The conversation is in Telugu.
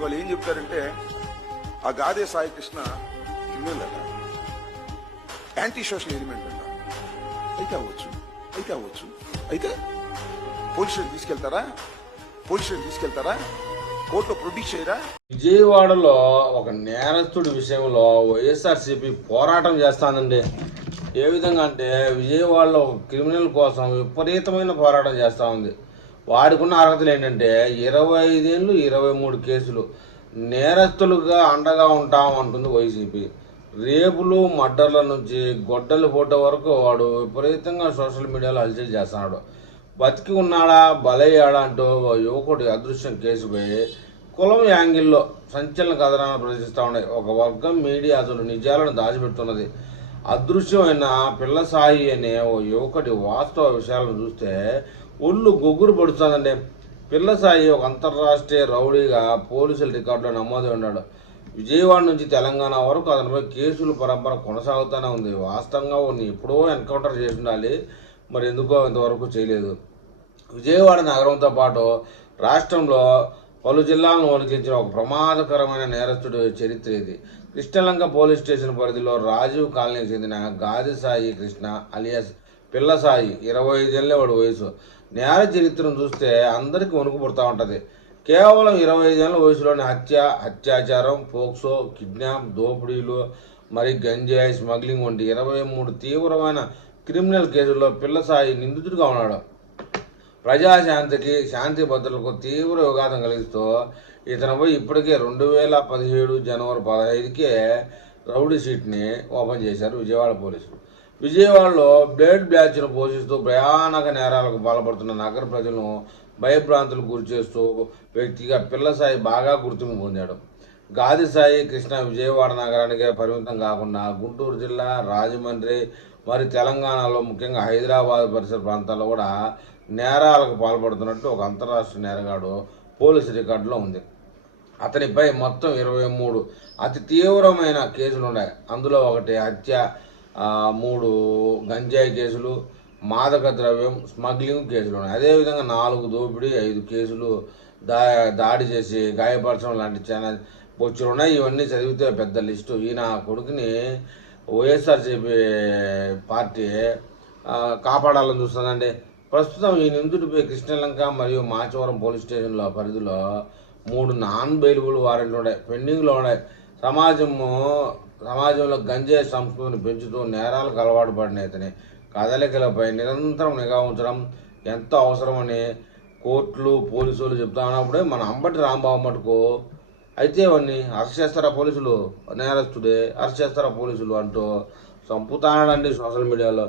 వాళ్ళు ఏం చెప్తారంటే ఆ గాదే సాయి కృష్ణ క్రిమినల్ అట, యాంటీ సోషల్ ఎలిమెంట్ అంట. అయితే అవ్వచ్చు అయితే పోలీస్ స్టేషన్ తీసుకెళ్తారా, కోర్టులో ప్రొడ్యూస్ చేయరా? విజయవాడలో ఒక నేరస్తుడి విషయంలో వైఎస్ఆర్సీపీ పోరాటం చేస్తానండి. ఏ విధంగా అంటే విజయవాడలో ఒక క్రిమినల్ కోసం విపరీతమైన పోరాటం చేస్తూ ఉంది. వాడికున్న అర్హతలు ఏంటంటే 25 ఏళ్ళు 23 కేసులు, నేరస్తులుగా అండగా ఉంటామంటుంది వైసీపీ. రేపులు మర్డర్ల నుంచి గొడ్డలి ఫోటో వరకు వాడు విపరీతంగా సోషల్ మీడియాలో హల్చల్ చేస్తున్నాడు. బతికి ఉన్నాడా బలయ్యాడా అంటూ యువకుడి అదృశ్యం కేసుపై కులం యాంగిల్లో సంచలన కథనాలు ప్రదర్శిస్తూ ఉన్నాయి. ఒక వర్గం మీడియా అసలు నిజాలను దాచిపెడుతున్నది. అదృశ్యమైన పిల్ల సాయి అనే ఓ యువకుడి వాస్తవ విషయాలను చూస్తే ఒళ్ళు గొగ్గురు పడుతుందండి. పిల్ల సాయి ఒక అంతర్రాష్ట్రీయ రౌడీగా పోలీసుల రికార్డులో నమోదై ఉన్నాడు. విజయవాడ నుంచి తెలంగాణ వరకు అతనిపై కేసుల పరంపర కొనసాగుతూనే ఉంది. వాస్తవంగా వాడిని ఎప్పుడో ఎన్కౌంటర్ చేసి ఉండాలి, మరి ఎందుకో ఇంతవరకు చేయలేదు. విజయవాడ నగరంతో పాటు రాష్ట్రంలో పలు జిల్లాలను వణికించిన ఒక ప్రమాదకరమైన నేరస్తుడి చరిత్ర ఇది. కృష్ణలంక పోలీస్ స్టేషన్ పరిధిలో రాజీవ్ కాలనీకి చెందిన గాది సాయి కృష్ణ అలియాస్ పిల్ల సాయి 25 ఏళ్ళ వాడి వయసు. నేర చరిత్రను చూస్తే అందరికీ వణుకు పుడతా ఉంటుంది. కేవలం 25 ఏళ్ళ వయసులోని అత్యాచారం, పోక్సో, కిడ్నాప్, దోపిడీలు, మరి గంజాయి స్మగ్లింగ్ వంటి 23 తీవ్రమైన క్రిమినల్ కేసుల్లో పిల్ల సాయి నిందితుడిగా ఉన్నాడు. ప్రజాశాంతికి, శాంతి భద్రతలకు తీవ్ర విఘాతం కలిగిస్తూ ఇతనిపై ఇప్పటికే 2017 జనవరి 15కే రౌడీ షీట్ని ఓపెన్ చేశారు విజయవాడ పోలీసులు. విజయవాడలో బ్లేడ్ బ్యాచ్ను పోషిస్తూ భయానక నేరాలకు పాల్పడుతున్న నగర ప్రజలను భయభ్రాంతులకు గురి చేస్తూ వ్యక్తిగా పిల్ల సాయి బాగా గుర్తింపు పొందాడు. గాది సాయి కృష్ణ విజయవాడ నగరానికే పరిమితం కాకుండా గుంటూరు జిల్లా, రాజమండ్రి, మరి తెలంగాణలో ముఖ్యంగా హైదరాబాద్ పరిసర ప్రాంతాల్లో కూడా నేరాలకు పాల్పడుతున్నట్టు ఒక అంతర్రాష్ట్రీయ నేరగాడు పోలీసు రికార్డులో ఉంది. అతనిపై మొత్తం 23 అతి తీవ్రమైన కేసులు ఉన్నాయి. అందులో ఒకటి హత్య, 3 గంజాయి కేసులు, మాదక ద్రవ్యం స్మగ్లింగ్ కేసులు ఉన్నాయి. అదేవిధంగా 4 దోపిడీ, 5 కేసులు దాడి చేసి గాయపరచడం లాంటి చాలా బొచ్చులు ఉన్నాయి. ఇవన్నీ చదివితే పెద్ద లిస్టు. ఈయన కొడుకుని వైఎస్ఆర్సీపీ పార్టీ కాపాడాలని చూస్తుందండి. ప్రస్తుతం ఈ నిందితుడిపై కృష్ణలంక మరియు మాచవరం పోలీస్ స్టేషన్ల పరిధిలో 3 నాన్ బెయిలబుల్ వారెంట్లు ఉన్నాయి, పెండింగ్లో ఉన్నాయి. సమాజంలో గంజాయి సంస్కృతిని పెంచుతూ నేరాలకు అలవాటు పడిన ఇతని కదలికలపై నిరంతరం నిఘా ఉంచడం ఎంతో అవసరమని కోర్టులు, పోలీసులు చెప్తా ఉన్నప్పుడే మన అంబటి రాంబాబు మటుకు అయితే అవన్నీ అరెస్ట్ చేస్తారా పోలీసులు, నేరస్తుడే అరెస్ట్ చేస్తారా పోలీసులు అంటూ చంపుతాడండి సోషల్ మీడియాలో.